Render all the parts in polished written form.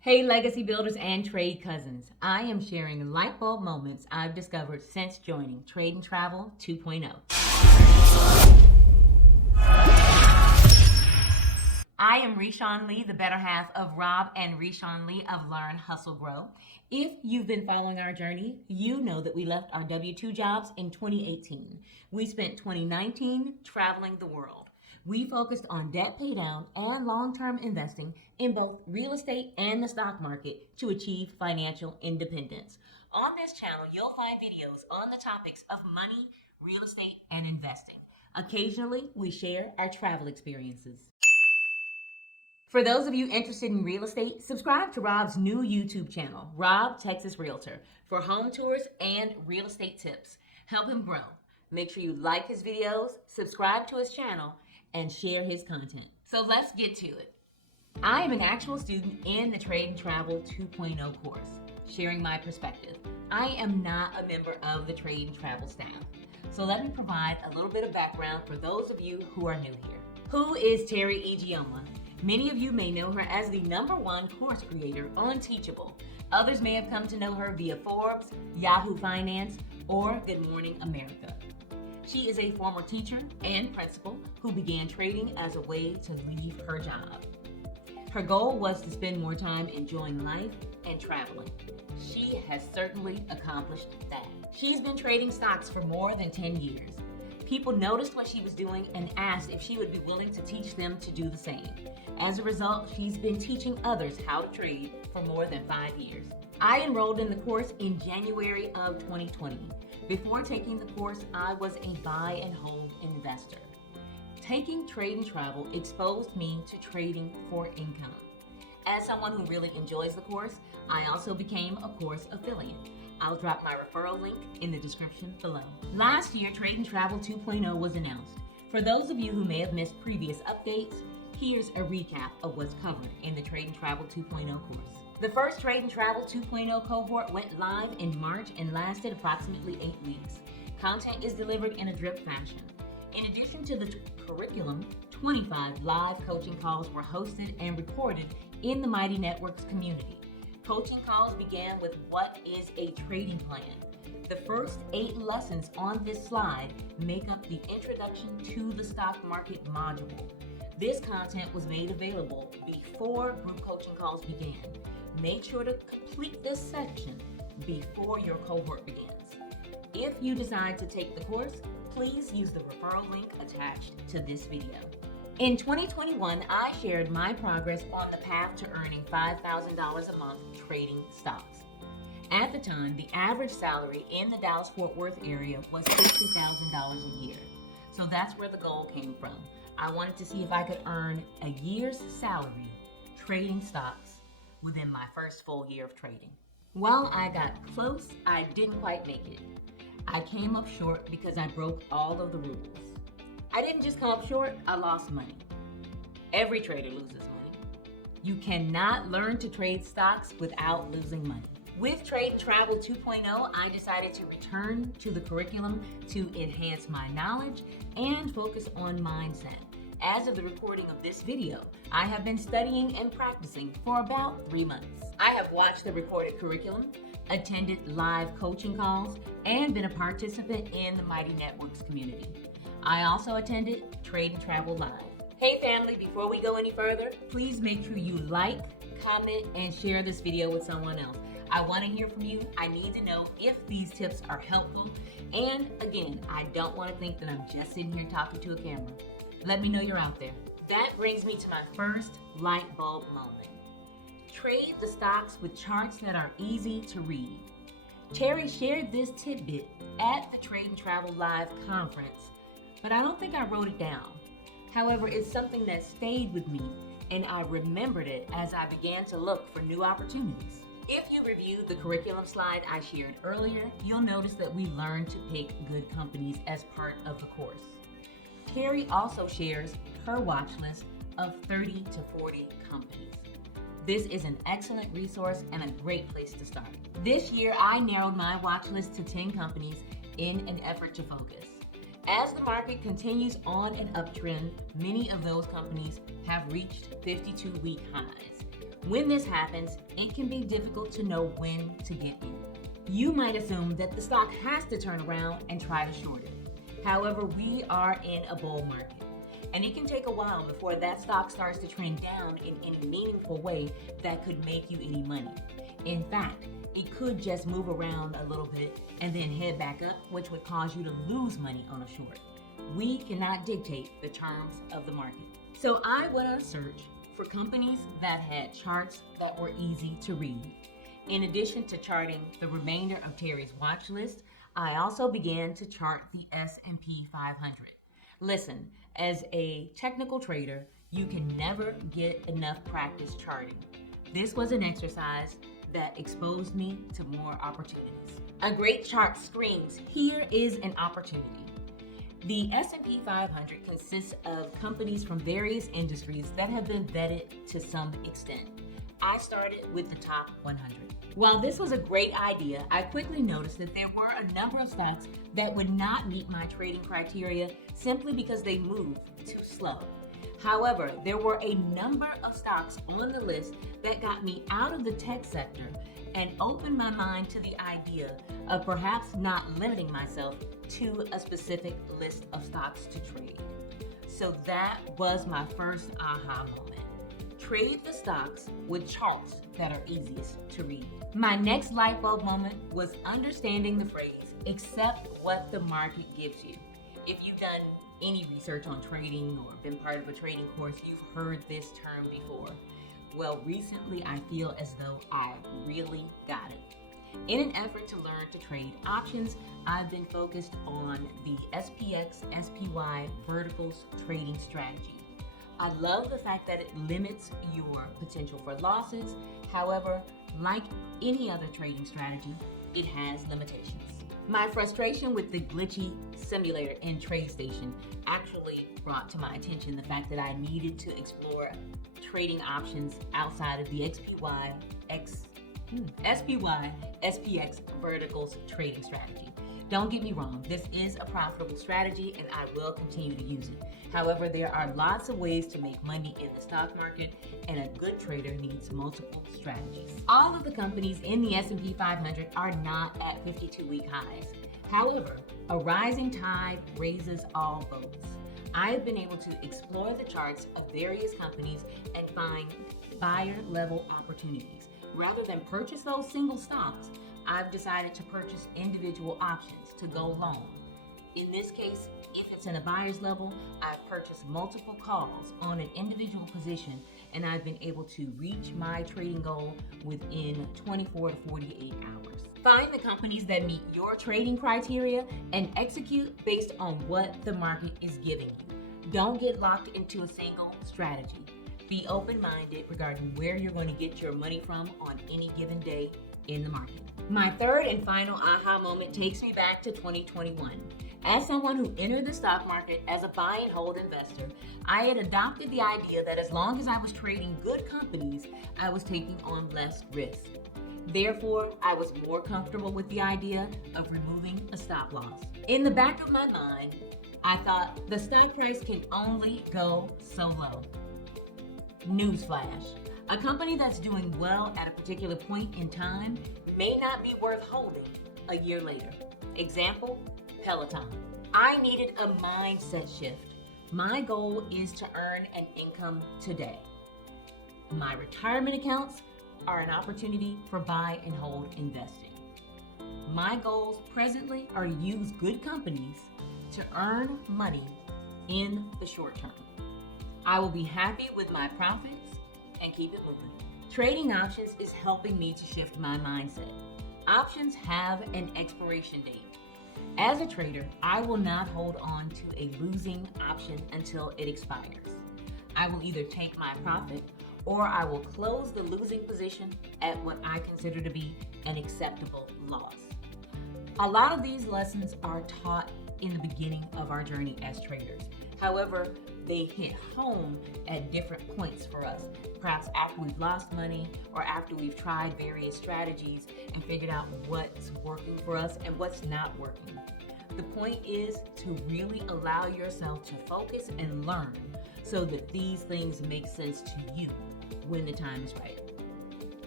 Hey, legacy builders and trade cousins. I am sharing light bulb moments I've discovered since joining Trade and Travel 2.0. I am Reshawn Lee, the better half of Rob and Reshawn Lee of Learn, Hustle, Grow. If you've been following our journey, you know that we left our W-2 jobs in 2018. We spent 2019 traveling the world. We focused on debt paydown and long-term investing in both real estate and the stock market to achieve financial independence. On this channel, you'll find videos on the topics of money, real estate, and investing. Occasionally, we share our travel experiences. For those of you interested in real estate, subscribe to Rob's new YouTube channel, Rob Texas Realtor, for home tours and real estate tips. Help him grow. Make sure you like his videos, subscribe to his channel, and share his content. So let's get to it. I am an actual student in the Trade and Travel 2.0 course, sharing my perspective. I am not a member of the Trade and Travel staff. So let me provide a little bit of background for those of you who are new here. Who is Teri Ijeoma? Many of you may know her as the #1 course creator on Teachable. Others may have come to know her via Forbes, Yahoo Finance, or Good Morning America. She is a former teacher and principal who began trading as a way to leave her job. Her goal was to spend more time enjoying life and traveling. She has certainly accomplished that. She's been trading stocks for more than 10 years. People noticed what she was doing and asked if she would be willing to teach them to do the same. As a result, she's been teaching others how to trade for more than 5 years. I enrolled in the course in January of 2020. Before taking the course, I was a buy and hold investor. Taking Trade and Travel exposed me to trading for income. As someone who really enjoys the course, I also became a course affiliate. I'll drop my referral link in the description below. Last year, Trade and Travel 2.0 was announced. For those of you who may have missed previous updates, here's a recap of what's covered in the Trade and Travel 2.0 course. The first Trade and Travel 2.0 cohort went live in March and lasted approximately 8 weeks. Content is delivered in a drip fashion. In addition to the curriculum, 25 live coaching calls were hosted and recorded in the Mighty Networks community. Coaching calls began with what is a trading plan. The first 8 lessons on this slide make up the Introduction to the Stock Market module. This content was made available before group coaching calls began. Make sure to complete this section before your cohort begins. If you decide to take the course, please use the referral link attached to this video. In 2021, I shared my progress on the path to earning $5,000 a month trading stocks. At the time, the average salary in the Dallas-Fort Worth area was $60,000 a year. So that's where the goal came from. I wanted to see if I could earn a year's salary trading stocks within my first full year of trading. While I got close, I didn't quite make it. I came up short because I broke all of the rules. I didn't just come up short, I lost money. Every trader loses money. You cannot learn to trade stocks without losing money. With Trade and Travel 2.0, I decided to return to the curriculum to enhance my knowledge and focus on mindset. As of the recording of this video, I have been studying and practicing for about 3 months. I have watched the recorded curriculum, attended live coaching calls, and been a participant in the Mighty Networks community. I also attended Trade and Travel Live. Hey family, before we go any further, please make sure you like, comment, and share this video with someone else. I want to hear from you. I need to know if these tips are helpful. And again, I don't want to think that I'm just sitting here talking to a camera. Let me know you're out there. That brings me to my first light bulb moment. Trade the stocks with charts that are easy to read. Teri shared this tidbit at the Trade and Travel Live conference, but I don't think I wrote it down. However, it's something that stayed with me, and I remembered it as I began to look for new opportunities. If you reviewed the curriculum slide I shared earlier, you'll notice that we learned to pick good companies as part of the course. Teri also shares her watch list of 30 to 40 companies. This is an excellent resource and a great place to start. This year, I narrowed my watch list to 10 companies in an effort to focus. As the market continues on an uptrend, many of those companies have reached 52-week highs. When this happens, it can be difficult to know when to get in. You might assume that the stock has to turn around and try to short it. However, we are in a bull market, and it can take a while before that stock starts to trend down in any meaningful way that could make you any money. In fact, it could just move around a little bit and then head back up, which would cause you to lose money on a short. We cannot dictate the terms of the market. So I went on a search for companies that had charts that were easy to read. In addition to charting the remainder of Teri's watch list, I also began to chart the S&P 500. Listen, as a technical trader, you can never get enough practice charting. This was an exercise that exposed me to more opportunities. A great chart screams, here is an opportunity. The S&P 500 consists of companies from various industries that have been vetted to some extent. I started with the top 100. While this was a great idea, I quickly noticed that there were a number of stocks that would not meet my trading criteria simply because they moved too slow. However, there were a number of stocks on the list that got me out of the tech sector and opened my mind to the idea of perhaps not limiting myself to a specific list of stocks to trade. So that was my first aha moment. Trade the stocks with charts that are easiest to read. My next light bulb moment was understanding the phrase, accept what the market gives you. If you've done any research on trading or been part of a trading course, you've heard this term before. Well, recently I feel as though I really got it. In an effort to learn to trade options, I've been focused on the SPX/SPY verticals trading strategy. I love the fact that it limits your potential for losses. However, like any other trading strategy, it has limitations. My frustration with the glitchy simulator in TradeStation actually brought to my attention the fact that I needed to explore trading options outside of the SPY/SPX verticals trading strategy. Don't get me wrong, this is a profitable strategy and I will continue to use it. However, there are lots of ways to make money in the stock market, and a good trader needs multiple strategies. All of the companies in the S&P 500 are not at 52-week highs. However, a rising tide raises all boats. I have been able to explore the charts of various companies and find buyer-level opportunities. Rather than purchase those single stocks, I've decided to purchase individual options to go long. In this case, if it's in a buyer's level, I've purchased multiple calls on an individual position, and I've been able to reach my trading goal within 24 to 48 hours. Find the companies that meet your trading criteria and execute based on what the market is giving you. Don't get locked into a single strategy. Be open-minded regarding where you're going to get your money from on any given day in the market. My third and final aha moment takes me back to 2021. As someone who entered the stock market as a buy and hold investor, I had adopted the idea that as long as I was trading good companies, I was taking on less risk. Therefore, I was more comfortable with the idea of removing a stop loss. In the back of my mind, I thought the stock price can only go so low. Newsflash, a company that's doing well at a particular point in time may not be worth holding a year later. Example, Peloton. I needed a mindset shift. My goal is to earn an income today. My retirement accounts are an opportunity for buy and hold investing. My goals presently are to use good companies to earn money in the short term. I will be happy with my profits and keep it moving. Trading options is helping me to shift my mindset. Options have an expiration date. As a trader, I will not hold on to a losing option until it expires. I will either take my profit or I will close the losing position at what I consider to be an acceptable loss. A lot of these lessons are taught in the beginning of our journey as traders. However, they hit home at different points for us, perhaps after we've lost money or after we've tried various strategies and figured out what's working for us and what's not working. The point is to really allow yourself to focus and learn so that these things make sense to you when the time is right.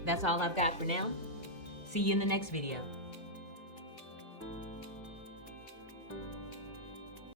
That's all I've got for now. See you in the next video.